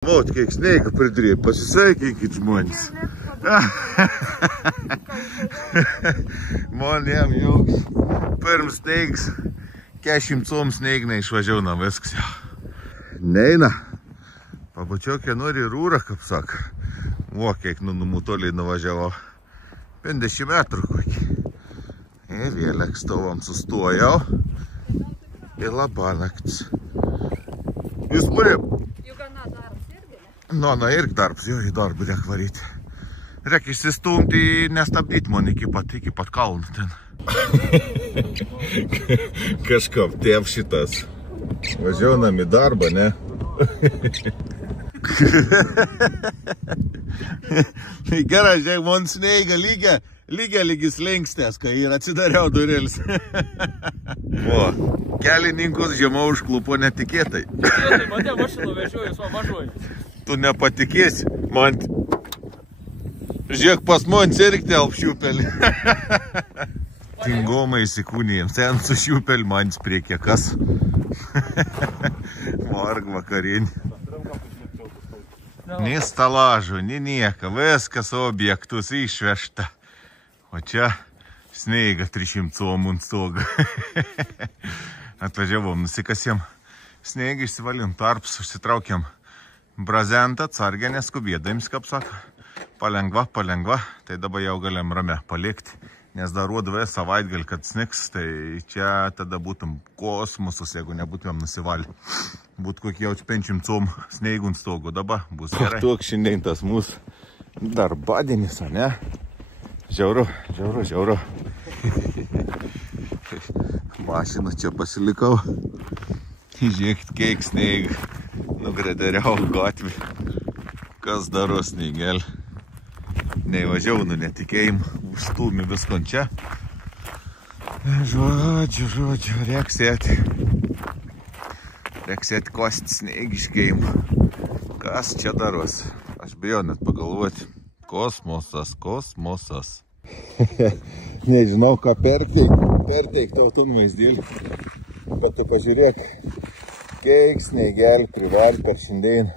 Vot, kiek sneiga pridrėja, pasisveikinkit žmonės. Moniem jauks, pirms sneigs, 400 sneigna išvažiauna viskas jau. Neina, pabučiokė nori rūrą, kaip saka. O, kiek numutoliai nuvažiavau. 50 metrų kokį. Ir vėl ekstovam sustojau. Ir labanaktis. Jūs parim? Nu, irgi darbas, jau į darbą reik varyti. Reik išsistumti, nestabdyti man iki pat kalnų ten. Kažkam tėv šitas. Važiaunam į darbą, ne? Gerai, žiūrėk, man sneiga lygia slenkstės, kai ir atsidariau durėlis. O, kelininkus žiemą užklupo netikėtai. Mane mašinu vežioju, su važiuoju. Tu nepatikėsi, man... Žiūrėk, pas man sirgti alpšiupelį. Tingomai įsikūnėjim, sen su šiupelį man priekė kas. Varg vakarinį. Ni stalažų, ni nieka, viskas objektus išvežta. O čia sneiga 300 ant stogo. Atvažiavom, nusikasėm. Sneigą išsivalim tarps, užsitraukiam brazentą, atsargę, neskubėdami, kaip sako. Palengva. Tai dabar jau galim ramę palikti. Nes dar ruodavę savaitgalį, kad snigs, tai čia tada būtum kosmosus, jeigu nebūtumėm nusivalę. Būtų kokie jau 500 sneigų ant stogo, dabar bus gerai. Toks šiandien tas mūsų darbadienis, ne? Žiauru. Mašiną čia pasilikau. Žiūrėkit, kiek sneigų. Nugradariau gatvį. Kas daro sneigelį? Neįvažiau, netikėjim. Užstūmi viskon čia. Žodžiu, reik sėti. Reik sėti kosti sneigiškėjim. Kas čia daros? Aš bijau net pagalvoti. Kosmosas. Nežinau, ką perteikt automvaizdėlį. Bet tu pažiūrėk, kiek sneigelį privarė per šiandien.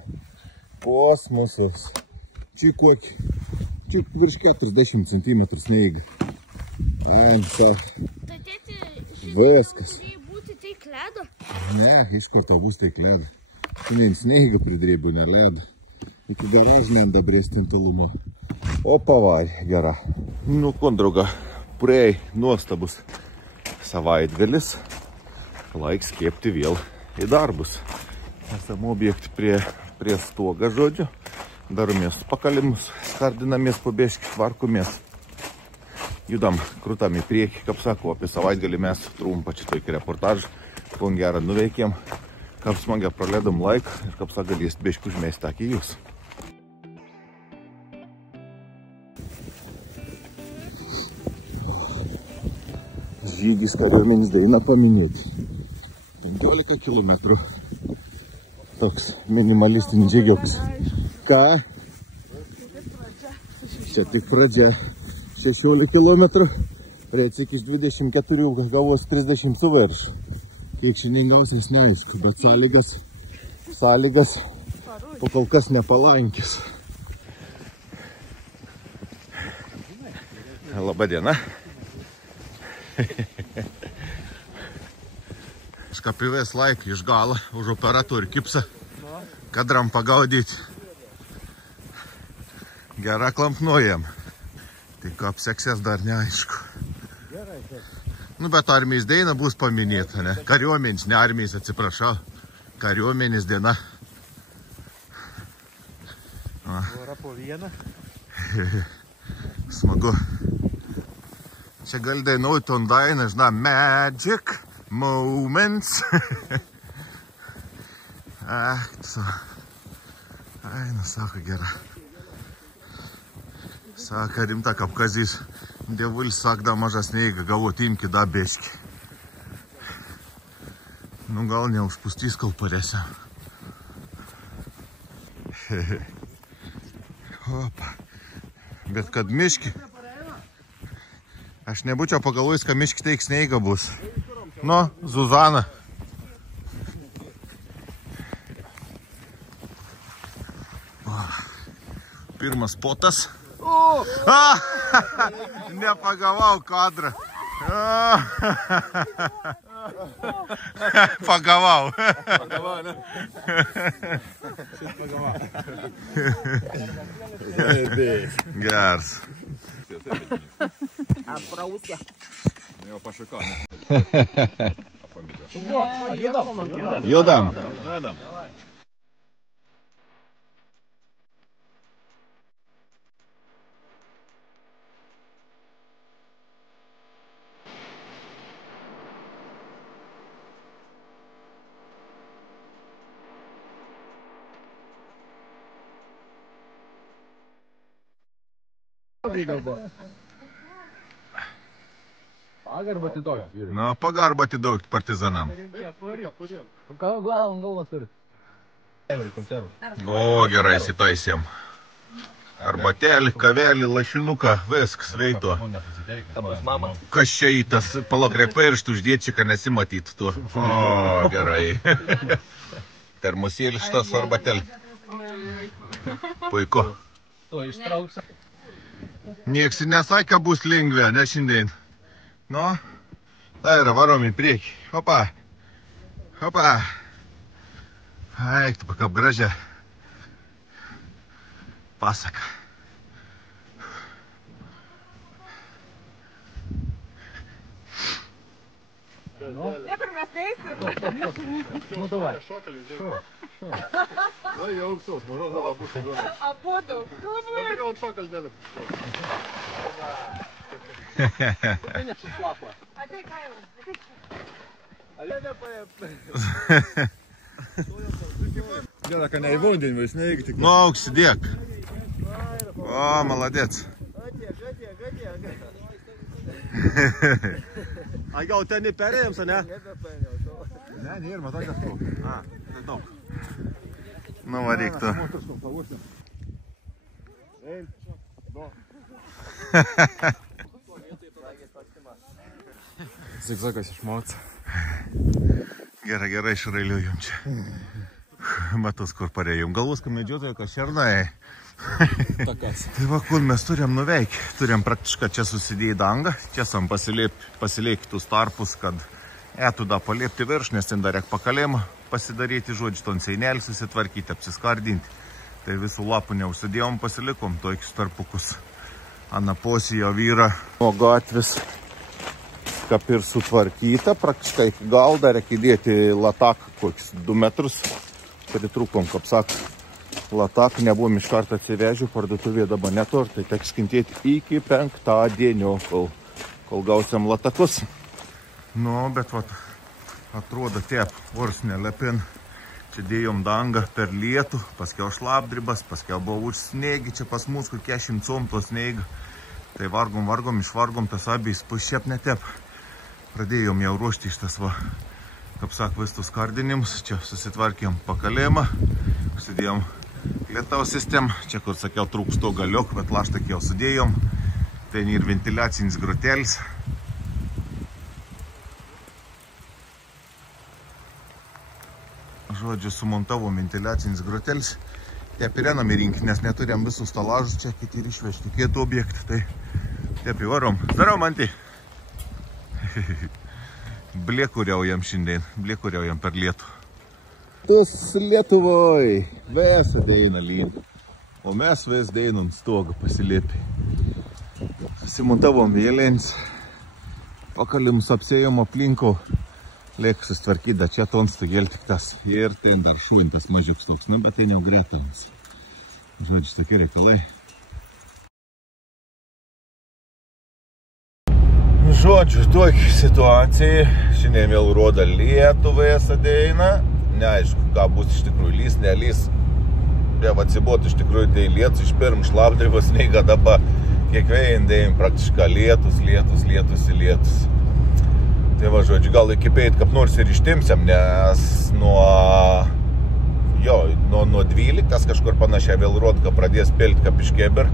Kosmosas. Čia kokį. Čia virš 40 cm sneiga. Tai tėti, viskas. Turėjai būti teik ledo? Ne, iš karto bus teik ledo. Šiandien sneiga pridrėbų, ne ledo. Iki garažinę dabrės tintalumo. O pavarė, gera. Nu, kondrauga, praėjai nuostabus savaitgalis. Laiks kėpti vėl į darbus. Esam objekti prie stogą, žodžiu. Daromės pakalimus, skardinamės pabėžkį, tvarkomės. Judam, krutam į priekį, kaip sako, apie savaitgalį mes trumpą čia tokį reportažą. Pon gerą nuveikėm, kaip smagę praleidom laiką ir kaip sako, galėsit bėžkį užmėsti akį jūs. Žygis kariuomenės dainą paminėti. 15 kilometrų. Toks minimalistinis žygiukas. Ką? Čia tik pradžia. 16 kilometrų. Reikia iš 24 gavos 30 su virš. Kiek šiandien gausiais neaišku, bet sąlygas kol kas nepalankis. Labą dieną. Skapivės laiką iš galą už operatorių kipsą, kadram pagaudyti. Gerą klampnuojam. Tik apseksės dar neaišku. Nu, bet armijos diena bus paminėta, ne? Kariuomenės, ne armijos, atsiprašau. Kariuomenės diena. Ora po vieną. Smagu. Čia gali dainuoti ton dainą, žinai, Magic Moments. Nu, sako, gera. Sako, rimta kapkazys. Dievulis sakda mažą sneigą, galvoti imki da beški. Nu, gal neužpustys, kol parėsiam. Opa. Bet kad miški... Aš nebūčiau pagalvojęs, kad miški teik sneiga bus. Nu, Zuzana. Pirmas potas. Nepagavau kadrą. Pagavau. Pagavau, ne? Šis pagavau. Geras. Prausė. Jau pašakau. Judam. Pagarbą atiduok. Na, pagarbą atiduok partizanam. Galvą turi. O, gerai įsitaisėm. Arbatėlį, kavelį, lašinuką, viskas veito. Kas čia į tas palakrepai ir uždėti, kad nesimatytų tu. O, gerai. Termosėlis šitas arbatėlį. Puiku. To ištrauks. Nieks nesakė, bus lengvė, ne šiandien. Nu, tai yra, varom į priekį. Hopa. Hopa. Eik, tu pakap gražią pasaką. Niekur mes eisim. Nu, davai. Na, jau auksos, manau, gal abu šaudonai. Abudu. Dabar gal šokal dėlė. Tai nesuslapa. Ateik, Kailai. Gėda, kad ne į vandenį, vis neįgti. Nu, užsidėk. O, maladėc. Ai, gal ten įperėjams, ne? Ne, nėra, matai kažko. A, tai daug. Nu, varyk tu. Zigzagas išmauts. Gerai, gerai, šrailiujum čia. Matus, kur parėjom. Galvos, kad medžiotojo, kad šernai. Takas. Tai va, kur mes turėjom nuveikti. Turėjom praktiškai čia susidėję dangą. Čia sam pasilėkti tus tarpus, kad etuda paliepti virš, nes ten dar reik pakalėmą pasidaryti, žodžiu, ton seinelį susitvarkyti, apsiskardinti. Tai visų lapų neužsidėjom, pasilikom, tokius tarpukus. Anaposį jo vyrą. O gatvės kaip ir sutvarkyta, praktiškai gal dar reikia įdėti lataką, kokius 2 metrus. Pritrukom, kaip sako, lataką nebuvom iš karto atsivežiu, parduotuvėje dabar netur, tai teks kentėti iki 5-dienio, kol gausiam latakus. Nu, bet vat, atrodo taip, vors nelepin. Čia dėjom dangą per lietų, paskiau šlapdribas, paskiau buvo už snėgį, čia pas mus kokie 100 to snėgį. Tai vargom, išvargom tas abys, pašiep netep. Pradėjom jau ruošti iš tas, va, kaip sako, vistus skardinimus. Čia susitvarkėm pakalėjimą, užsidėjom lietaus sistemą. Čia, kur sakiau, trūks to galiok, bet laštak jau sudėjom. Ten ir ventiliacinis grotelis. Žodžiu, sumontavom ventiliacinis grotelis. Taip ir einam į rinkį, nes neturėjom visus stalažus čia, kiti ir išvežti kietų objektų. Tai taip įvarom. Darau, Mantai. Bliekuriaujam šiandien, bliekuriaujam per lietų. Tus Lietuvoj, vis ateina lyn, o mes vis deinam stogą pasilėpį. Susimontavom vėlėns, pakalimus apsėjom aplinko, liek sustvarkyda, čia tonstų gėl tik tas. Ir ten dar šuintas mažiuks toks, nu, bet tai jau gretams. Žodžiu, tokie reikalai. Žodžiu, tokia situacija. Šiandien vėl rodo Lietuvai ateina. Neaišku, ką bus iš tikrųjų, lys, nelys. Jau atsibot iš tikrųjų, tai lietus iš pirm šlapdribos, neiga dabar kiekvien dėjim praktiškai lietus. Tai va, žodžiu, gal iki peit kaip nors ir ištimsiam, nes nuo 12 kažkur panašiai vėl rodka pradės pelti kaip iš keber.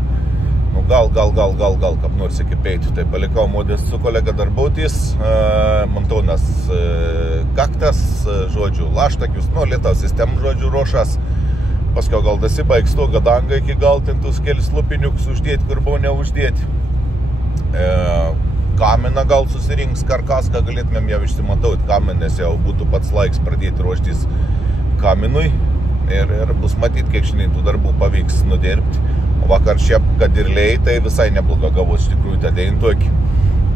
Nu, gal, kaip nors iki peit. Tai palikau modės su kolega darbautis, montonas kaktas, žodžiu, laštakius, nu, lietaus sistemų, žodžiu, rošas. Paskui gal dasibaigs to gadangą iki gal ten tus kelis lupiniukus uždėti, kur buvo neuždėti. Kaminą gal susirinks karkaską, galėtumėm jau išsimatauti kaminą, nes jau būtų pats laiks pradėti ruoštis kaminui. Ir bus matyti, kiek šiandien tų darbų pavyks nudirbti. O vakar šiaip, kad ir lei, tai visai nebloga gavos iš tikrųjų tą deintokį.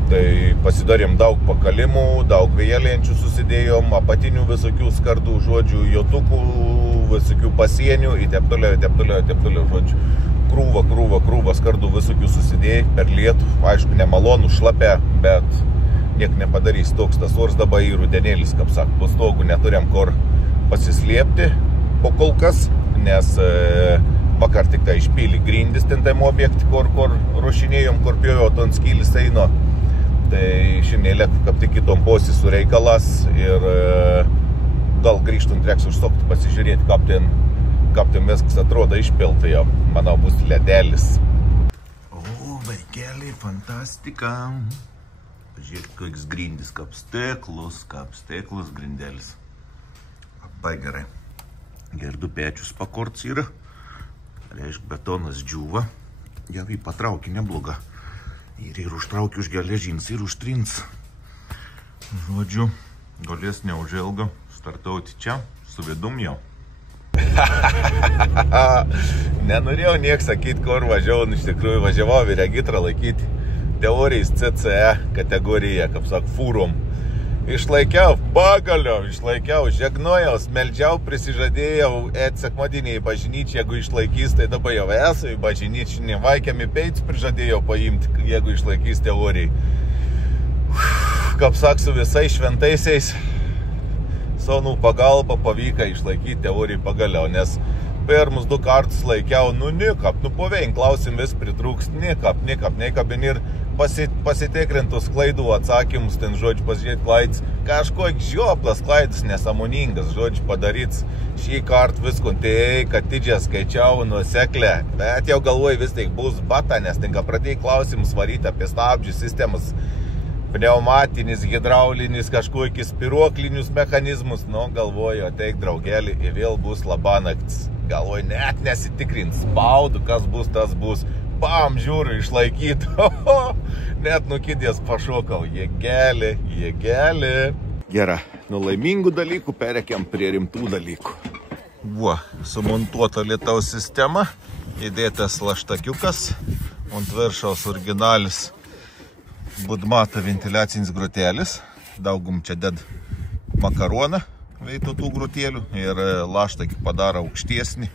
Tai pasidarėm daug pakalimų, daug vėjelėjančių susidėjom, apatinių visokių skardų, žodžių, jotukų, visokių pasienių, ir taip toliau, žodžiu. Krūva skardų visokių susidėjai per lietų. Aišku, nemalonų, šlapę, bet niek nepadarys. Toks tas ors dabar į rudenėlis, kaip sak, po stogų neturėm kur pasislėpti po kol kas, nes vakar tik tai išpylį grindis ten tam objekti, kur ruošinėjom, kur pjojo ton skylis eino. Tai šiandien kaip tik kitom posi su reikalas ir gal grįžtant reiks užsokti pasižiūrėti, kaip ten viskas atrodo išpilta jau. Manau, bus ledelis. O, vaikeliai, fantastika. Pažiūrėk, koks grindis, kaip steklus grindelis. Labai gerai. Gerdu pečius pakorts yra. Reiškia, betonas džiūva. Jau jį patraukė nebloga. Ir užtraukė už geležins, ir užtrins. Žodžiu, galės neužilgo startauti čia, su vidum jau. Nenorėjau niek sakyti, kur važiavau, iš tikrųjų važiavau į regitrą laikyti teorijais CCE kategoriją, kaip sak, fūrom. Išlaikiau, žegnojau, meldžiau, prisižadėjau, sekmadienį į bažnyčią, jeigu išlaikys, tai dabar jau esu į bažnyčią, nevaikiami peits prižadėjau paimti, jeigu išlaikys teorijai. Kaip sak, su visais šventaisiais, sonų pagalba pavyka išlaikyti teoriją pagaliau, nes pirmus 2 kartus laikiau, povein, klausim vis pritrūks, nekabin ir pasitikrintus klaidų atsakymus, ten, žodžiu, pasižiūrėti klaidas, kažkoks žioplas klaidas, nesamoningas, žodžiu, padaryts šį kartą viskų, tai, kad didžią skaičiau nuoseklę, bet jau galvoju vis tik bus bata, nes tenka pradėjai klausimus varyti apie stabdžių sistemas, pneumatinis, hidraulinis, kažkokius spiruoklinius mechanizmus, galvoju, ateik draugelį ir vėl bus labanaktis. Galvoju, net nesitikrins, spaudu, kas bus, tas bus. Bam, žiūriu, išlaikyti. Net nukidės pašokau. Jėgelė. Gera, nuo laimingų dalykų perekiam prie rimtų dalykų. Sumontuota lietaus sistema, įdėtas laštakiukas, ant viršaus originalis Budmata ventiliacinis grotelis. Daugum čia ded makaroną veitų tų grotelių ir laštakį padaro aukštiesnį.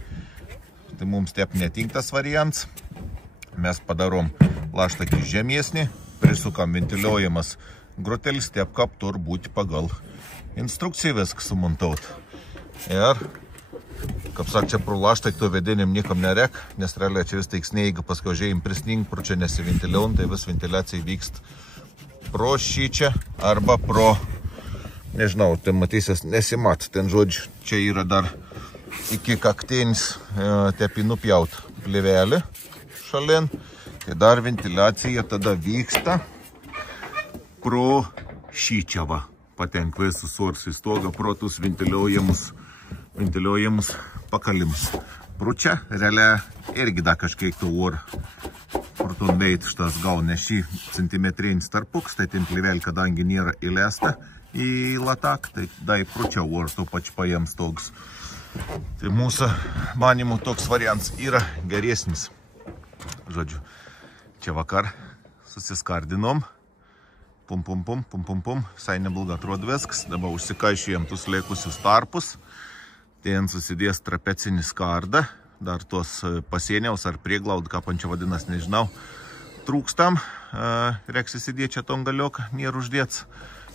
Tai mums taip netinktas variants. Mes padarom laštakį žemesnį, prisukam ventiliuojamas grotelis, taip kaip turi būti pagal instrukciją viskas sumontaut. Ir, kaip sak, čia pro laštakį to vedėnim niekam nerek, nes realiai čia vis teiks neįga, paskui žėjim prisning, pro čia nesiventiliaun, tai vis ventiliacija vykst pro šyčią arba pro, nežinau, ten matysis nesimat, ten žodžiu, čia yra dar iki kaktėnis tepi nupjaut plėvelį šalin, tai dar ventiliacija tada vyksta pro šyčiavą, patenk visus ors į stogą, pro tus ventiliuojamus pakalimus. Pro čia realiai irgi da kažkiek to orą. Pro to meit šitas gauna šį centimetrinis tarpuks, tai ten plėvelė, kadangi nėra įlesta į latak, tai dai pro čia orą to pačiu paėms toks. Tai mūsų manimų toks variants yra geresnis. Žodžiu, čia vakar susiskardinom. Pum, visai nebloga atrodo viskas. Dabar užsikaišėjom tus likusius tarpus. Ten susidės trapecinis skarda. Dar tos pasieniaus ar prieglaud, ką pan čia vadinas, nežinau. Trūkstam. Reiks įsidėti čia ton galioką, nėra uždėts.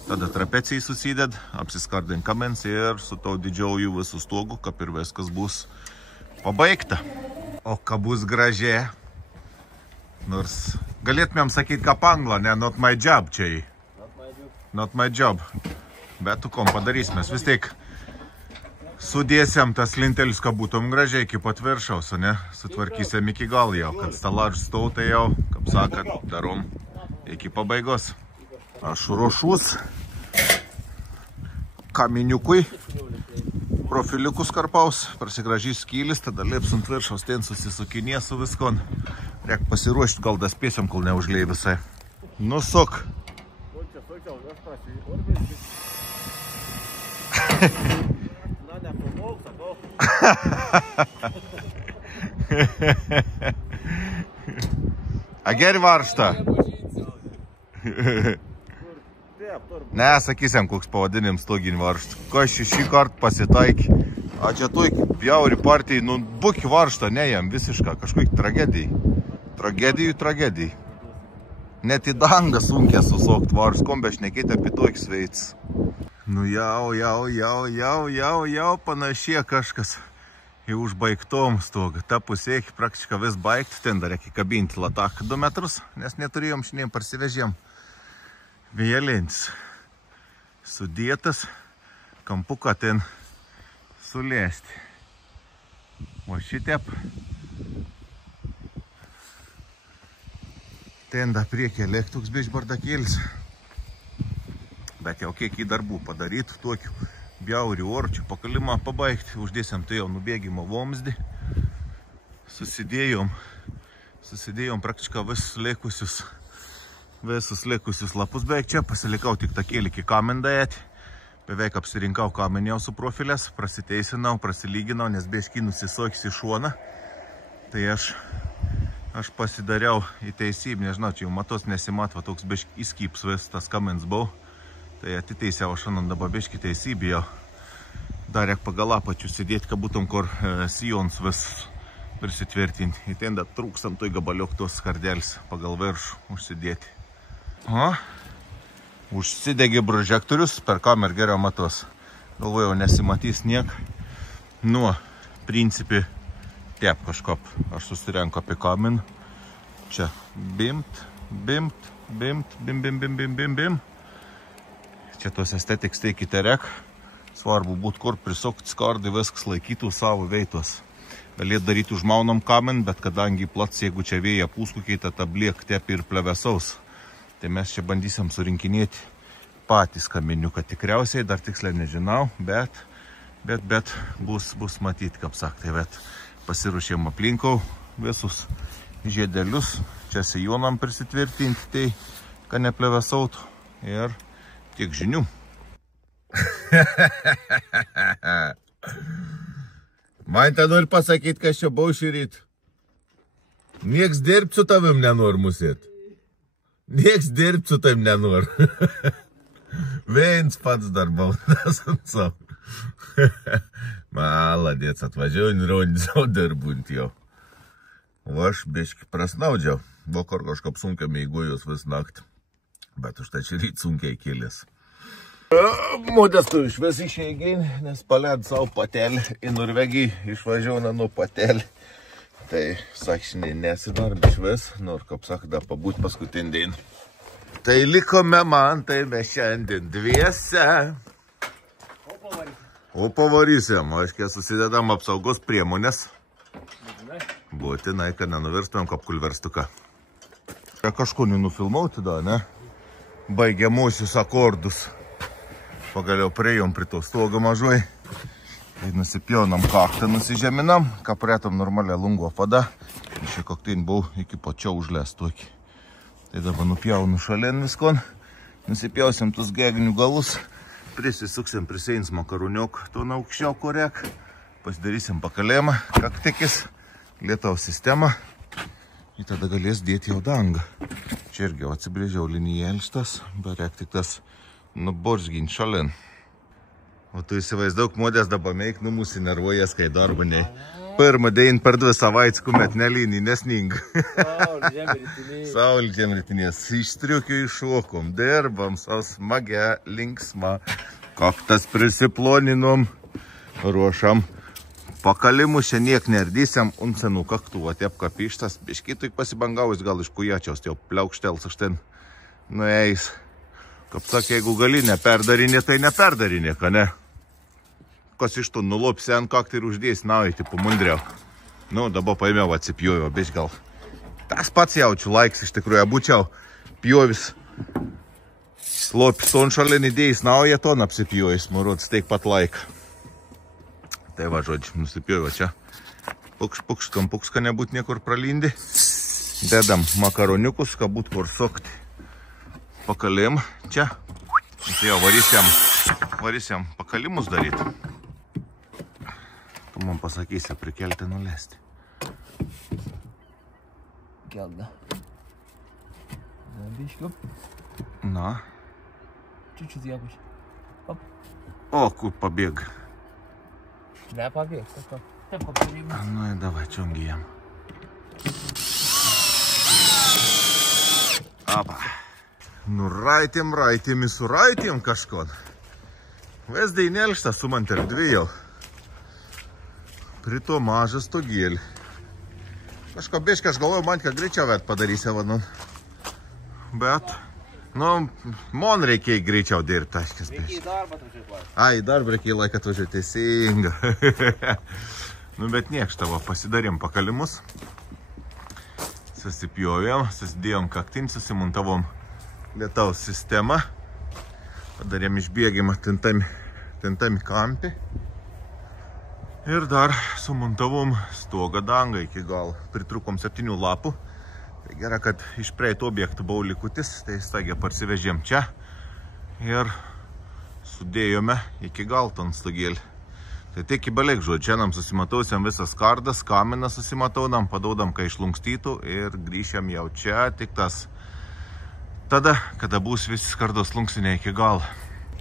Tada trapecijai susidėd, apsiskardint kamens ir su to didžiauju visų stogu, kaip ir viskas bus pabaigta. O ką bus gražiai. Nors galėtumėm sakyti, ką pangla, ne, not my job čia. Not my job. Bet tu kom padarysime. Vis tiek sudėsiam tas lintelius, kad būtum gražiai iki pat viršaus, ne? Sutvarkysim iki gal jau, kad stalažus tautai jau, kaip sakant, darom iki pabaigos. Aš ruošus kaminiukui profiliukus karpaus, prasigražys skylis, tada lips ant viršaus, ten susisukinės su viskon. Reik pasiruošti, gal dar spėsim, kol neužliai visai. Nusuk. Na, nepamok, sakau. A geri varštą? Ne, sakysim, koks pavadinim stogin varštą. Kas šį kartą pasitaikė. A čia tuoj bjauri partijai, nu, buki varštą, ne jam visišką, kažkokia tragedijai. Tragedijai. Net į dangą sunkia susokt varštą, kom bešnekėti apie tokius veids. Nu jau, panašė kažkas į užbaigtom stogą. Ta pusė, praktiškai vis baigti, ten dar reikia kabinti lataką 2 metrus, nes neturėjom šiandien parsivežėm. Vėjelėnis sudėtas, kampuką ten sulėsti. O šitep ten da priekė lėktuks biš bardakėlis. Bet jau kiek į darbų padarytų tokių bjaurių orčių pakalimą pabaigti. Uždėsiam tai jau nubėgimo vomsdį. Susidėjom praktiškai visus likusius lapus beveik čia. Pasilikau tik takėlį iki kamendajėti. Beveik apsirinkau kamenį jau su profilės. Prasiteisinau, prasilyginau, nes biškį nusisokis į šoną. Tai aš pasidariau į teisybę. Nežinau, čia jau matos nesimat, va toks biškį įskyps vis tas kamens bau. Tai atiteisiau šiandien dabar biškį teisybė jau. Dar reik pagal apačių sėdėti, kad būtum kur sijons vis prisitvirtinti. Į ten dar trūkstam toj gabaliok tos skardelis pagal viršų užsidėti. Užsidegė prožektorius, per kamerą geriau matos. Galvojau, nesimatys niek. Nu, principi, tep kažkop. Aš susirenku apie kameną. Čia bim. Čia tos estetiks teikite rek. Svarbu būt kur prisukti skardai, viskas laikytų savo veitos. Galėt daryti užmaunam kamen, bet kadangi plats, jeigu čia vėja pūskokiai, tada bliek tepi ir plevesaus. Tai mes čia bandysim surinkinėti patys kaminiuką. Tikriausiai dar tiksliai nežinau, bet bus matyti, kaip saktai. Bet pasiruošėm aplinkau visus žiedelius. Čia sijonam prisitvirtinti, tai kad neplevesautų. Ir tiek žinių. Man ten nori pasakyti, kas čia buvau šį rytą. Nieks dirbti su tavim nenori musėt. Nieks dirbti su tavim nenori. Viens pats darbautas ant savo. Maladėts, atvažiavau ir rodė savo darbint jau. O aš biškį prasnaudžiau. Vakar kažkaip sunkiai mėgojus vis naktį. Bet už tai čia ryt sunkiai kėlės. Modestu iš vis išeigin, nes palėd savo patelį į Norvegiją, išvažiau nuo patelį. Tai, sakšinai, nesidarbi iš vis, nors, kaip sakda, pabūt paskutinį dieną. Tai likome man, tai mes šiandien dviese. O pavarysim, aiškiai, susidedam apsaugos priemonės. Būtinai, kad nenuvirstumėm kaip kulverstuką. Kažko nenufilmauti da, ne? Baigiamuosius akordus. Pagaliau priejom prie to stogo mažoj. Tai nusipjaunam kaktą, nusižeminam, kapretom normalią lungo pada. Šį kaktin buvau iki pačio užlės tokį. Tai dabar nupjaunu šalin viskon. Nusipjausim tus gegnių galus. Prisisuksim priseins makaruniok, to aukščiau korek. Pasidarysim pakalėmą, kaktikis, lietaus sistemą. Ir tada galės dėti jau dangą. Čia irgi atsibrėžiau linijėlį šitas, beveik tik tas nuboržgin šalin. O tu įsivaizdauk, modės dabar meik mūsų nervuojas, kai darbaniai. Pirmą dieną per 2 savaitės, kuomet nelinį, nesninga. Saulė žemrytinės. Ištriukiu iššokom, dirbam savo smagę, linksmą. Kaktas prisiploninom, ruošam. Pakalimų šianiek nerdysiam, un senų kaktų atėp kapištas. Biškitui pasibangavus gal iš kujačiaus, jau pliaukštels aš ten nueis. Kaip sakė, jeigu gali neperdarinė, tai neperdarinė, ką ne? Kas iš to nulopsi ant kaktą ir uždės naują, pamundriau. Nu, dabar paėmiau atsipjojo, biš gal. Tas pats jaučiu laiks, iš tikrųjų, būčiau pjovis. Lopis on šalin įdėjus naują ton apsipjojus, man rodas, teik pat laiką. Tai va, žodžiu, nusipjovė čia. Pukška nebūt niekur pralindi. Dedam makaroniukus, kad būt kur sokti. Pakalim čia. Tai jau varysiam pakalimus daryti. Tu man pasakysi, prikelti nulesti. Kelda. Biškiu. Na. Čiučiut jėguš. O, kur pabėg. Nepabėg, taip padarybė. Nu, davai, čiongijam. Apa. Nu, raitėm, suraitėm kažkon. Vesdai nelšta su man tarp dviejau. Prito mažas to gėlį. Kažko biškai, aš galvoju, man ką greičiau vert padarysi, vanu. Bet, nu, man reikia greičiau dirbti, aiškis biškai. Reikia į darbą atvažiuoti. Ai, darbą reikia laiką atvažiuoti, teisinga. Nu, bet nieks tavo, pasidarėm pakalimus. Susipjovėm, susidėjom kaktin, susimontavom lietaus sistemą. Padarėm išbėgimą tintami kampį. Ir dar sumontavom stogą dangą iki gal. Pritrukom 7 lapų. Tai gera, kad iš praeito objektų buvo likutis, tai staigiai parsivežėm čia. Ir sudėjome iki gal ton stogėlį. Tai tik į beleg žodžiu, šiandien susimatausiam visas kardas, kaminą susimataudam, padaudam, kai išlungstytų ir grįšiam jau čia, tik tas tada, kada bus visi kardos lungsinė iki gal.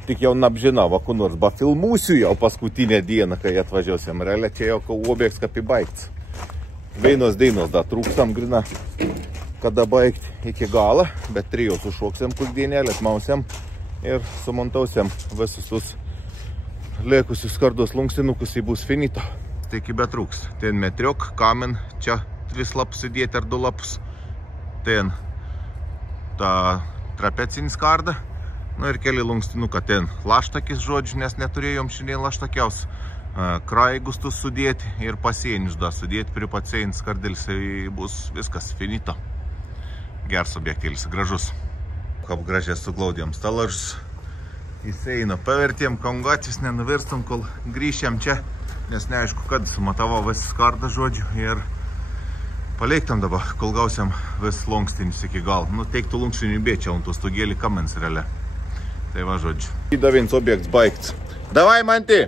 Tik jau napžina, va, kur nors, ba filmusiu jau paskutinę dieną, kai atvažiuosiam, realiai čia jau objekts kaip įbaigts. Veinos dainos dar trūkstam grina, kada baigti iki galą, bet 3 sušoksim pusdienėlės, mausiam ir sumontausiam visus lėkusius kardos lungsinukus, į bus finito. Tai iki betrūks. Ten metriok, kamen, čia 3 lapus įdėti ar 2 lapus. Ten ta trapecinis karda. Nu ir keli lungstinuką. Ten laštakis, žodžiu, nes neturėjom šiandien laštakiaus. Kraigustus sudėti ir pasienius dar sudėti. Prie pasienis kardelis bus viskas finito. Gers objektėlis, gražus. Kaip gražiai suglaudėm stalažus. Jis eina, pavertėm kongatis, nenuvirstam, kol grįšiam čia, nes neaišku, kad sumatavo vis kardą, žodžiu, ir paleiktam dabar, kol gausiam vis longstinius iki gal. Nu, teiktų longstinių bėčiau, ant tos stogėlį kamens realiai. Tai va, žodžiu. Įdavins objekts baigts. Davai, Manti!